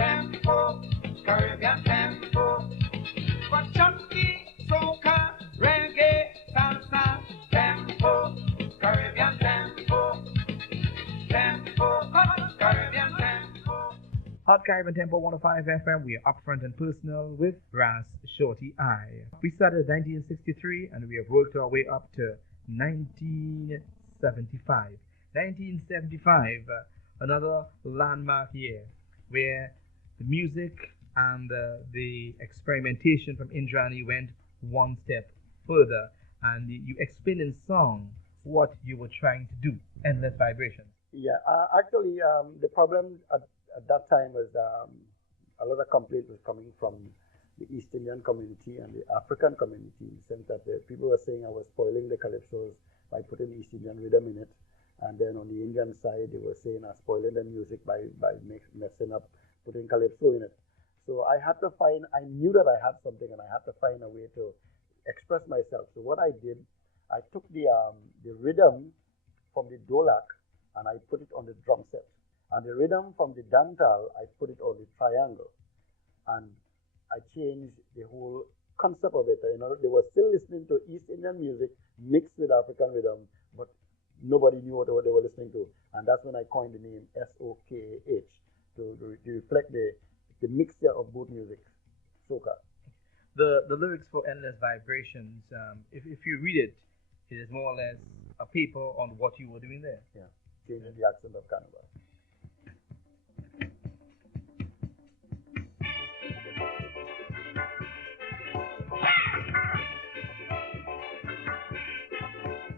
tempo, Caribbean tempo. For chunky, soca, reggae, salsa, tempo, Caribbean tempo, tempo, Caribbean tempo. Hot Caribbean Tempo 105 FM, we are upfront and personal with Brass Shorty I. We started in 1963 and we have worked our way up to 1975. 1975, another landmark year where the music and the experimentation from Indrani went one step further, and you explained in song what you were trying to do, Endless Vibrations. Yeah, actually, the problem at that time was a lot of complaint was coming from the East Indian community and the African community, in the sense that the people were saying I was spoiling the calypsos by putting East Indian rhythm in it. And then on the Indian side, they were saying I'm spoiling the music by messing up, putting calypso in it. So I had to find, I knew that I had something and I had to find a way to express myself. So what I did, I took the rhythm from the dolak and I put it on the drum set. And the rhythm from the dantal, I put it on the triangle. And I changed the whole concept of it. You know, they were still listening to East Indian music mixed with African rhythm, but nobody knew what they were listening to. And that's when I coined the name SOKH to reflect the mixture of both music, soca. The lyrics for Endless Vibrations, if you read it, it is more or less a paper on what you were doing there. Yeah, changing the accent of Carnival.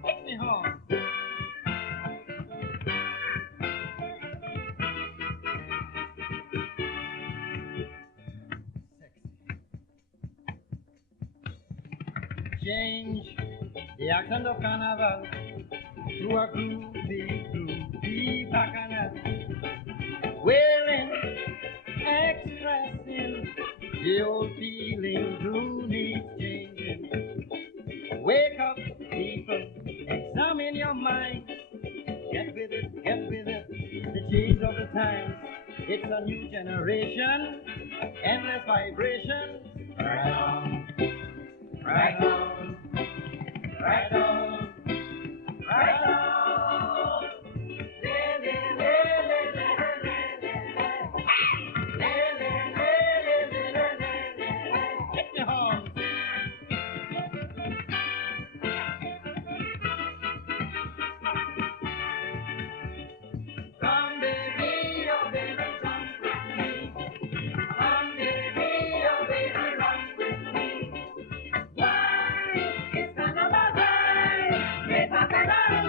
Hit me home. Change the accent of Carnival to a groovy bacchanal, wailing, expressing the old feeling, who needs changing. Wake up, people, examine your mind, get with it, the change of the times. It's a new generation, endless vibration. Right on, right on, right on, right on. Hit your horns. Come baby, oh baby, jump with me. Come baby, oh baby, run with me. Why? It's Carnival time. It's Carnival.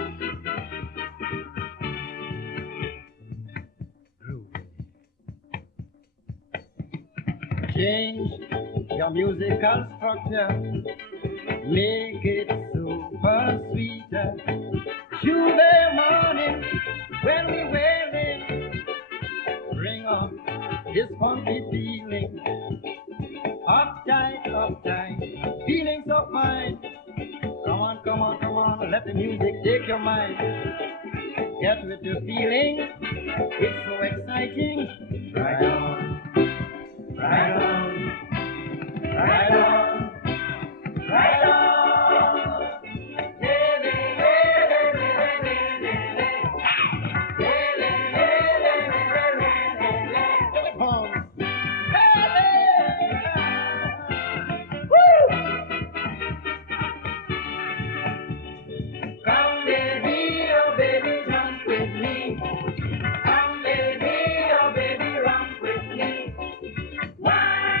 Change your musical structure, make it super sweeter. Tuesday morning when we wailing, bring up this funky feeling. Uptight, feelings of mine. Come on, let the music take your mind. Get with the feeling, it's so exciting. Right on, right on, right on, right on. Come baby, oh baby, jump with me. Come baby, oh baby, run with me. Why?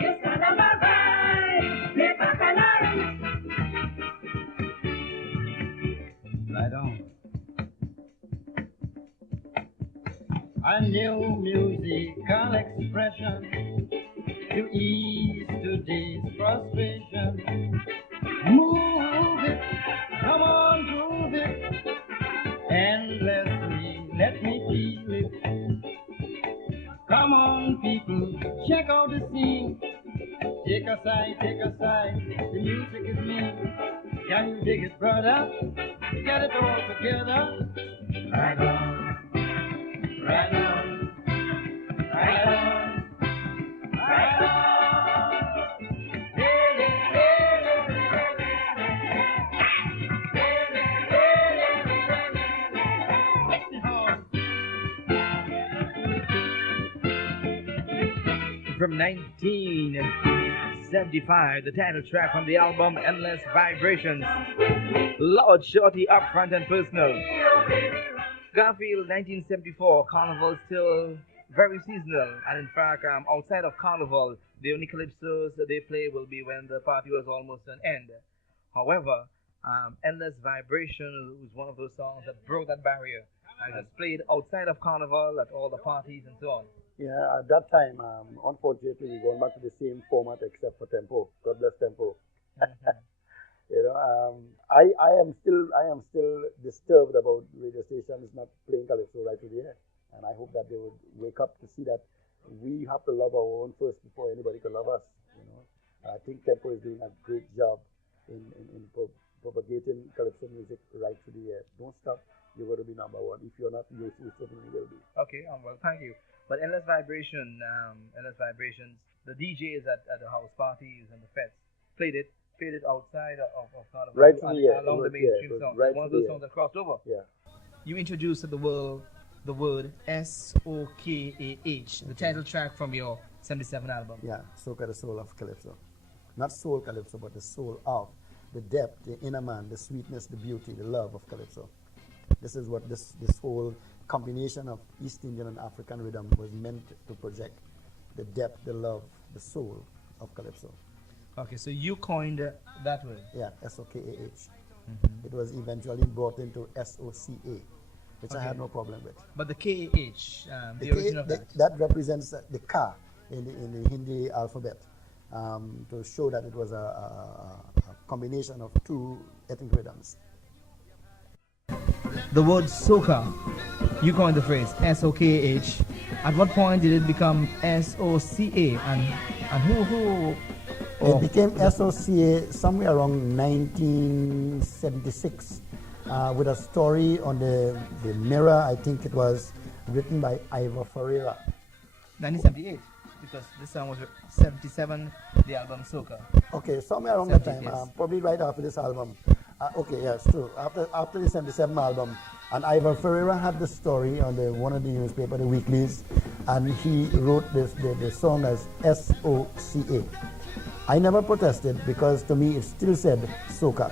It's Carnival time. It's Bacchanal. Right on. A new musical expression to ease today's frustration. Move it, come on, prove it, endlessly, let me feel it. Come on, people, check out the scene. Take a side, the music is mean. Can you dig it, brother? Get it all together. Right on, right on, right on. from 1975, the title track from the album Endless Vibrations. Lord Shorty, upfront and personal. Garfield, 1974, Carnival still very seasonal, and in fact, outside of Carnival, the only calypsos that they play will be when the party was almost an end. However, Endless Vibration was one of those songs that broke that barrier. And it was played outside of Carnival at all the parties and so on. Yeah, at that time, unfortunately, we're going back to the same format except for tempo. God bless tempo. You know, I am still disturbed about radio stations not playing calypso right to the air, and I hope that they would wake up to see that we have to love our own first before anybody can love us. You know, I think tempo is doing a great job in propagating calypso music right to the air. Don't stop. You're going to be number one. If you're not, you certainly will be. Okay, well, thank you. But Endless Vibrations, the DJs at the house parties and the fets played it outside of Carnival. Right to the air. Along the mainstream songs. Right one of those songs that crossed over. Yeah. You introduced to the world the word Soka, the title track from your 77 album. Yeah, Soca, the soul of calypso. Not soul calypso, but the soul of the depth, the inner man, the sweetness, the beauty, the love of calypso. This is what this whole combination of East Indian and African rhythm was meant to project. The depth, the love, the soul of calypso. Okay, so you coined that word. Yeah, S-O-K-A-H. It was eventually brought into S-O-C-A, which I had no problem with. But the K-H, the origin of that? That represents the Ka in the Hindi alphabet, to show that it was a combination of two ethnic rhythms. The word Soca, you coined the phrase S-O-K-H. At what point did it become S-O-C-A? And who It became S-O-C-A somewhere around 1976 with a story on the Mirror. I think it was written by Ivor Ferreira. 1978, because this song was 77, the album Soca. Okay, somewhere around that time, yes. probably right after this album. Okay, yes, true. After the 77 album, and Ivor Ferreira had the story on one of the newspaper, the weeklies, and he wrote the song as S-O-C-A. I never protested because to me it still said Soca.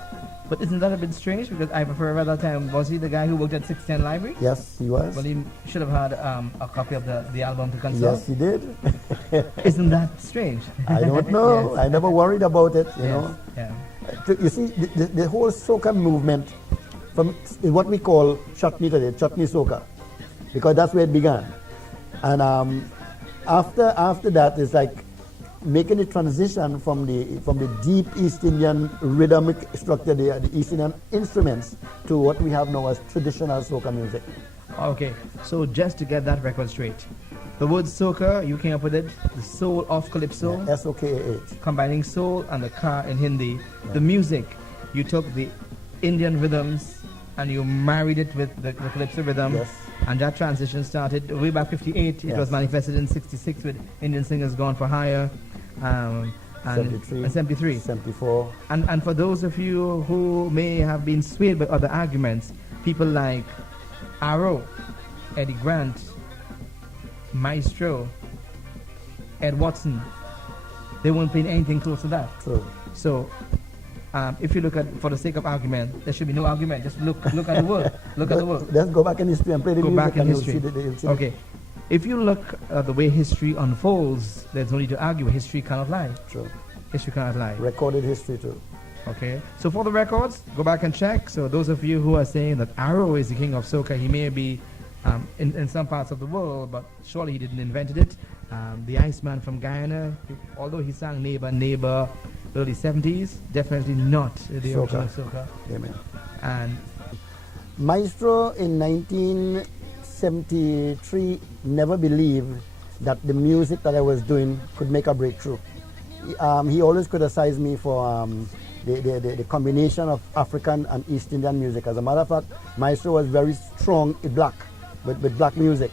But isn't that a bit strange? Because Ivor Ferreira at that time, was he the guy who worked at 610 Library? Yes, he was. Well, he should have had a copy of the album to consult. Yes, he did. Isn't that strange? I don't know. Yes. I never worried about it, you know. Yeah. You see, the whole Soca movement from what we call chutney today, chutney Soca, because that's where it began. And after that, it's like making the transition from the deep East Indian rhythmic structure, the East Indian instruments, to what we have now as traditional soca music. Okay, so just to get that record straight, the word soca, you came up with it, the soul of calypso, Yeah, S-O-K-A-H. combining soul and the ka in Hindi. The music, you took the Indian rhythms and you married it with the calypso rhythm. Yes. And that transition started way back 58. It Yes. was manifested in 66 with Indian Singers Gone for Hire. And 73. and 73. 74. And for those of you who may have been swayed by other arguments, people like Arrow, Eddie Grant, Maestro, Ed Watson, they weren't playing anything close to that. True. So, if you look at, for the sake of argument, there should be no argument. Just look at the word. Look at the word. Let's go back in history and play the Go music back in and history. you'll see Okay. If you look at the way history unfolds, there's no need to argue. History cannot lie. True. History cannot lie. Recorded history too. Okay. So for the records, go back and check. So those of you who are saying that Arrow is the king of soca, he may be in some parts of the world, but surely he didn't invent it. The Iceman from Guyana, although he sang Neighbor, Neighbor, early 70s, definitely not the original soca. Amen. And Maestro in 1973 never believed that the music that I was doing could make a breakthrough. He always criticized me for the combination of African and East Indian music. As a matter of fact, Maestro was very strong in black, with black music.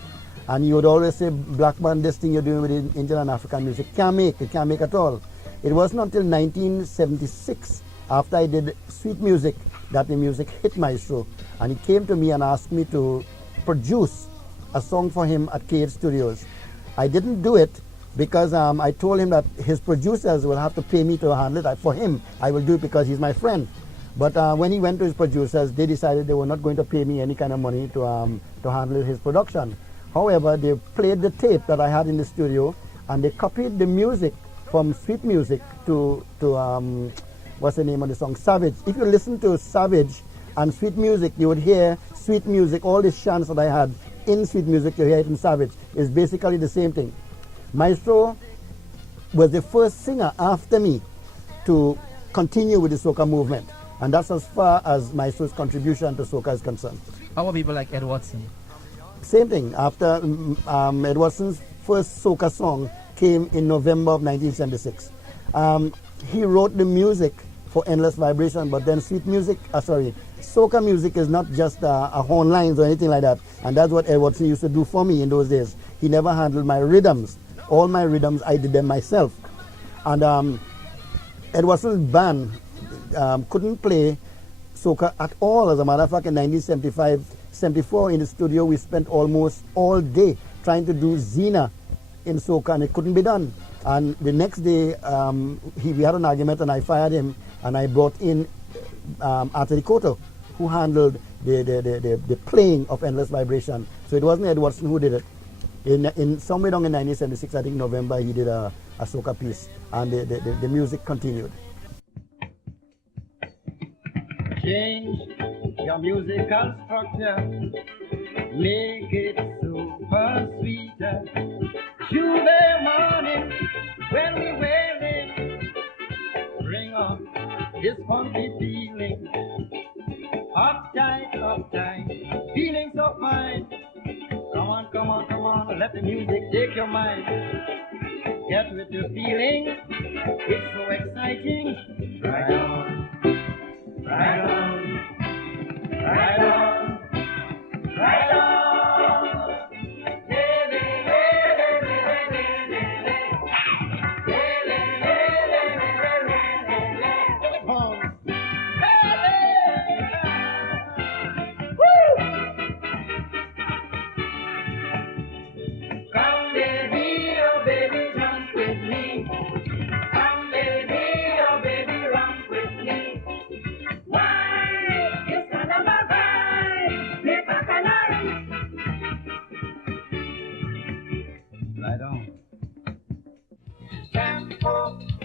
And he would always say, black man, this thing you're doing with Indian and African music, it can't make at all. It wasn't until 1976, after I did Sweet Music, that the music hit Maestro. And he came to me and asked me to produce a song for him at K8 Studios. I didn't do it because I told him that his producers will have to pay me to handle it. For him, I will do it because he's my friend. But when he went to his producers, they decided they were not going to pay me any kind of money to handle his production. However, they played the tape that I had in the studio, and they copied the music from Sweet Music to what's the name of the song? Savage. If you listen to Savage and Sweet Music, you would hear Sweet Music, all the chants that I had in Sweet Music, you hear it in Savage. It's basically the same thing. Maestro was the first singer after me to continue with the soca movement. And that's as far as Maestro's contribution to soca is concerned. How about people like Ed Watson? Same thing. After Ed Watson's first soca song came in November of 1976. He wrote the music for Endless Vibration, but then soca music is not just a horn lines or anything like that. And that's what Ed Watson used to do for me in those days. He never handled my rhythms. All my rhythms, I did them myself. And Ed Watson's band couldn't play soca at all. As a matter of fact, in 1975-74 in the studio, we spent almost all day trying to do Zina in soca, and it couldn't be done. And the next day, we had an argument, and I fired him, and I brought in Arthur Koto, who handled the playing of Endless Vibration. So it wasn't Ed Watson who did it. In somewhere down in 1976, I think November, he did a soca piece, and the music continued. Change your musical structure, make it super sweeter. Tuesday morning when we wailing, bring up this funky feeling. Uptight, feeling so fine. Come on, let the music take your mind. Get with the feeling, it's so exciting. Right on, right on, right on, right on. Stand up.